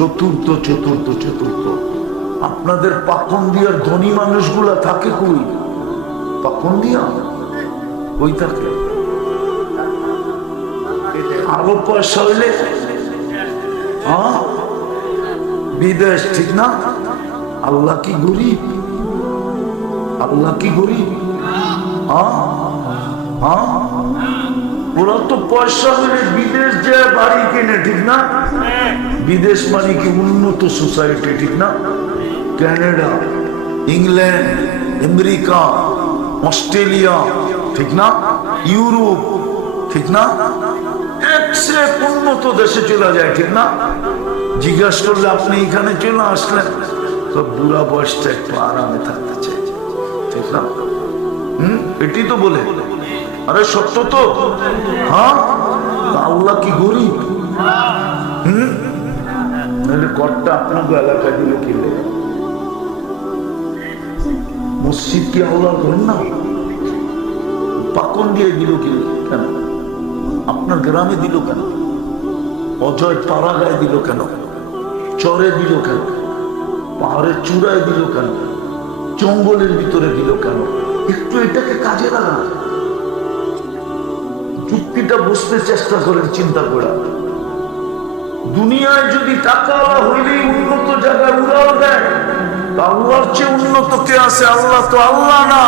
চতুর্থ চতুর্থ চতুর্থ। আপনাদের পাকন দিয়ার ধনী মানুষগুলা থাকে কই? পাকন দিয়া? ওই থাকে? আরও পয়সা হইলে? হ্যাঁ? বিদেশ, ঠিক না? আল্লাহ কি গরিব? আল্লাহ কি গরিব? হ্যাঁ? হ্যাঁ? ওরা পয়সা হলে বিদেশ যে বাড়ি কেনে, ঠিক না? বিদেশ মানে কি উন্নত সোসাইটি, ঠিক না? ক্যানাডা ইংল্যান্ড, আমেরিকা, অস্ট্রেলিয়া, ঠিক না? ইউরোপ, ঠিক না? এক সে উন্নত দেশে চলে যায়, ঠিক না? জিজ্ঞাসা করলে, আপনি এখানে চলে আসলেন? তো বুড়া বয়সটা একটু আরামে থাকতে চাই ঠিক না? হম? এটি তো বলে। আরে সত্য তো। হ্যাঁ? আল্লাহ কি গরিব? আপনাকে দিলে মসজিদ কি না? পাকন দিয়ে দিল কেন? আপনার গ্রামে দিল কেন? অজয় দিল কেন? চরে দিল কেন? পাহাড়ের চূড়ায় দিল কেন? জঙ্গলের ভিতরে দিল কেন? একটু এটাকে কাজে লাগান। যুক্তিটা বুঝতে চেষ্টা করেন চিন্তা করা দুনিয়ায় যদি টাকা হইলেই উন্নত জায়গায় উড়াও দেয় আল্লাহর চেয়ে উন্নত কে আছে আল্লাহ তো আল্লাহ না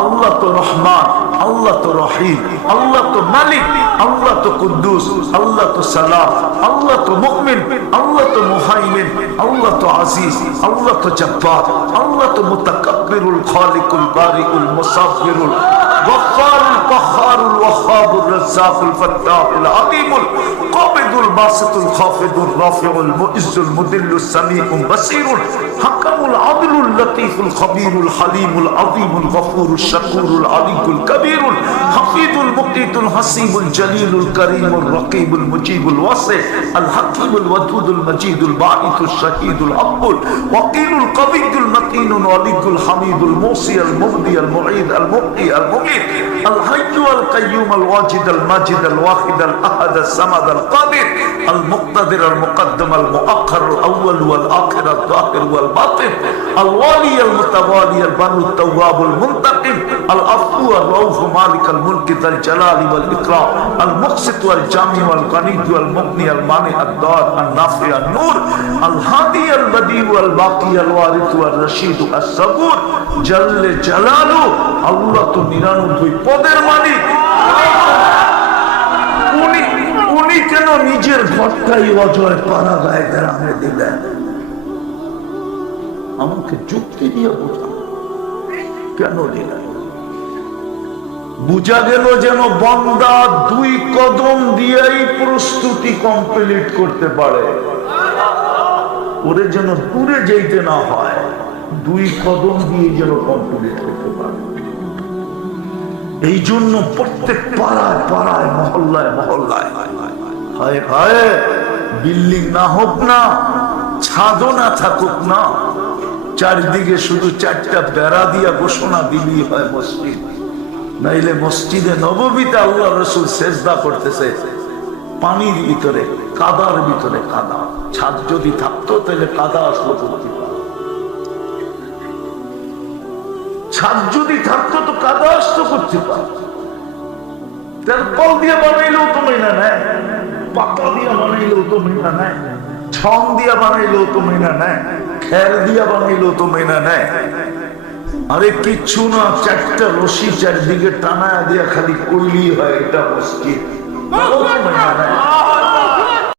আল্লাহ তো রহমান আল্লাহ তো রহিম আল্লাহ তো মালিক আল্লাহ তো কুদ্দুস আল্লাহ তো সালাম আল্লাহ তো মুকমিন আল্লাহ তো মুহাইমিন আল্লাহ তো আজিজ আল্লাহ তো জব্বার আল্লাহ তো মুতাকাব্বিরুল খালিকুল বারিকুল মুসাফিরুল غفار القهار الوهاب الرزاق الفتاح العظيم القابض الباسط الخافض الرافع المؤز المذل السميع البصير আল আদলুল লতিফুল খবিরুল হালিমুল আযীমুল গফুরুল শাকুরুল আলিকুল কবীরুল হাফিজুল মুকিতুল হাসিবুল জলিলুল করিমুল রকিবুল মুজিবুল ওয়াসি আল হাকিমুল ওয়াদুদুল মজিদুল বাঈতুল শাহীদুল আব্বুল ওয়াকিলুল কবিউল মতিনুল ওয়ালিকুল হামিদুল মুসি আল মুবদি আল মুঈদ আল মুকি আল মুমিত আল হাইয়্যু আল কাইয়্যুম আল ওয়াজিদ আল মাজিদ আল ওয়াহিদ আল আহাদ আল সামাদ আল কাদির আল মুকতাদির আল মুকদ্দম আল মুআখখার আল আউয়াল ওয়াল আখির আল যাহির ওয়াল বাতিন الوالي المتوالي البر التواب المنتقم العفو الرؤوف مالك الملك ذا الجلال والاكرام المقسط والجامع والغني والمغني المانع الدار النافع النور الهادي البديع والباقي الوارث والرشيد الصبور جل جلاله আল্লাহ তো নিরানব্বই পদের মালিক উনি উনি কেন নিজের ঘরটাই অজয় পাড়া গায়ে গ্রামে দিলেন আমাকে যুক্তি দিয়ে বোঝা কেন দিলেন বুঝা গেল যেন বন্দা দুই কদম দিয়েই প্রস্তুতি কমপ্লিট করতে পারে। ওরে যেন দূরে যেতে না হয়, দুই কদম দিয়ে যেন কমপ্লিট করতে পারে। এই জন্য প্রত্যেক পাড়ায় পাড়ায়, মহল্লায় মহল্লায়, হায় হায়, বিল্ডিং না হোক না, ছাদও না থাকুক না চারিদিকে শুধু চারটা বেড়া দিয়া ঘোষণা দিলি হয় মসজিদ। নাইলে মসজিদে নবমীতে আল্লাহ রসুল সেজদা করতেছে। পানির ভিতরে, কাদার ভিতরে কাদা। ছাদ যদি থাকতো, তাহলে কাদা আসলো ছাদ যদি থাকতো, তো কাদা আসতো করতে পারে কল দিয়ে বানাইলেও তো মেনা নেয় পাকা দিয়ে বানাইলেও তো মেনা নেয় ছং দিয়া বানাইলেও তো মেনা নেয় খের দিয়া বানিল তো মেনা নেয়। আরে কিচ্ছু না, চারটা রশি চারদিকে টানা দিয়া খালি করলি হয়, এটা মুশকিল।